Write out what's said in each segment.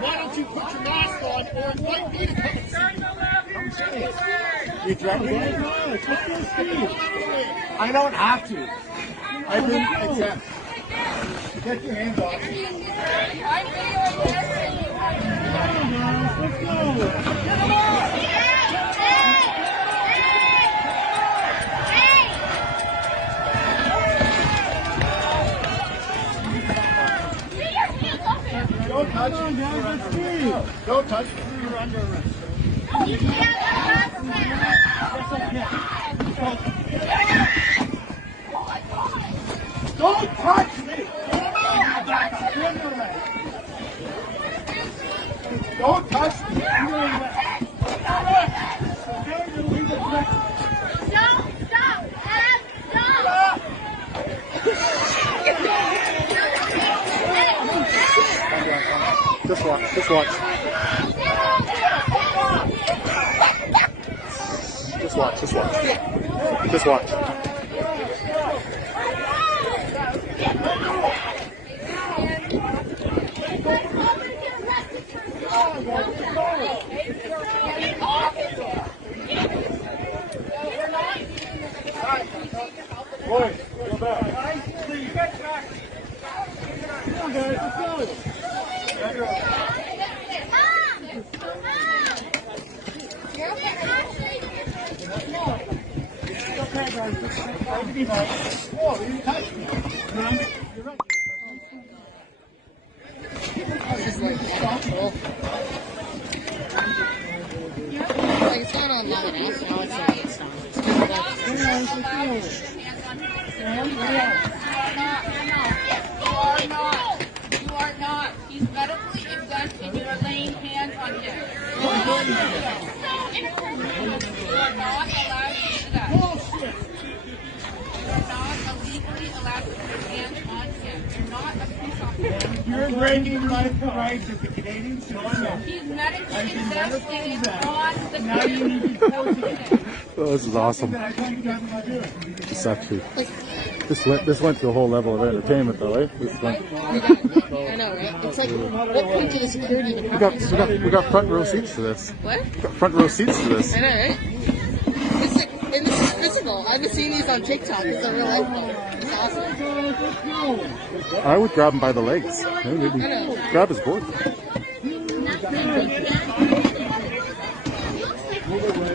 why don't you put your mask on or invite me to come and see you? You threaten me? I don't have to. I've been exempt. Get your hands off me. Let's go. Don't touch me. Don't touch me. You're under arrest. Don't touch me. Don't touch me. Just watch, just watch. Just watch, just watch. Just watch. Boys, go back. Please, get back. Come on, guys, let's go. It's not all long enough, so it's You are not. He's medically exempt and you are laying hands on him. You are not allowed to do that. You are not illegally allowed to put your hands on him. You're not a police officer. You're breaking my rights as a Canadian citizen. He's medically exempt and is not the Now you need to force it. Oh, this is awesome. It's actually this went to a whole level of entertainment, though, eh? This went. I know, right? It's like, what point to the security department? We got front row seats to this. What? We got front row seats to this. I know, right? It's like, and this is physical. I've been seeing these on TikTok. It's a real life. It's awesome. I would grab him by the legs. Maybe grab his board.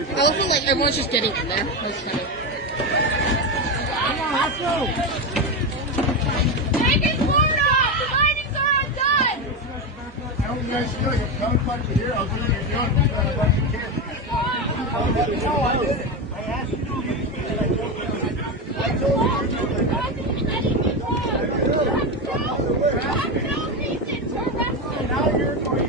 I love how, like, everyone's just getting in there. That's kind of... Let's go. Take his woman off! The linings are undone! I don't guys feel like I'm coming back to here. I'll do it again. I did it. I asked you to do it. I told you. Now you're going.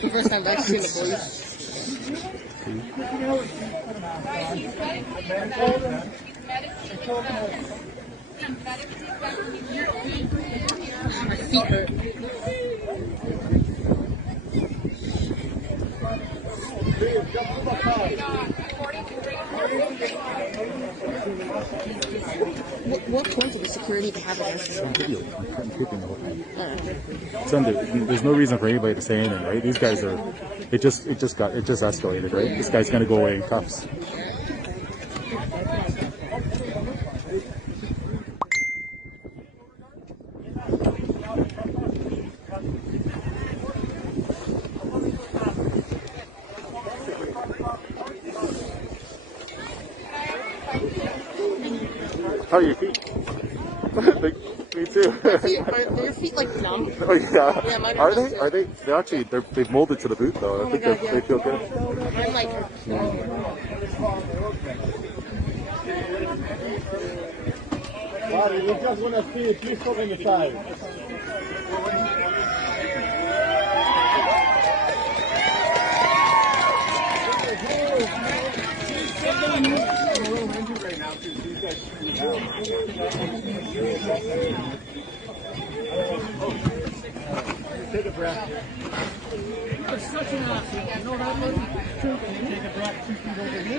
The first time I've seen the police. My feet hurt. What point of the security to have against this? I'm keeping the whole thing. It's under, there's no reason for anybody to say anything, right? These guys are. It just escalated, right? This guy's gonna go away in cuffs. How are your feet? Me too. Are your feet like numb? Oh yeah. Yeah, mine Are they? Are they? They're actually they've molded to the boot though. I think they feel good. I'm like. Buddy, we just want to see if you still in the side. Take a breath. You're such an asshole. You know that, buddy? Take a breath 2 feet over me.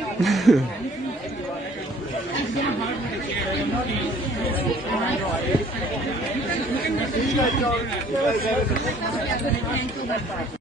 He's gonna hide me the chair. I'm not even. You guys don't.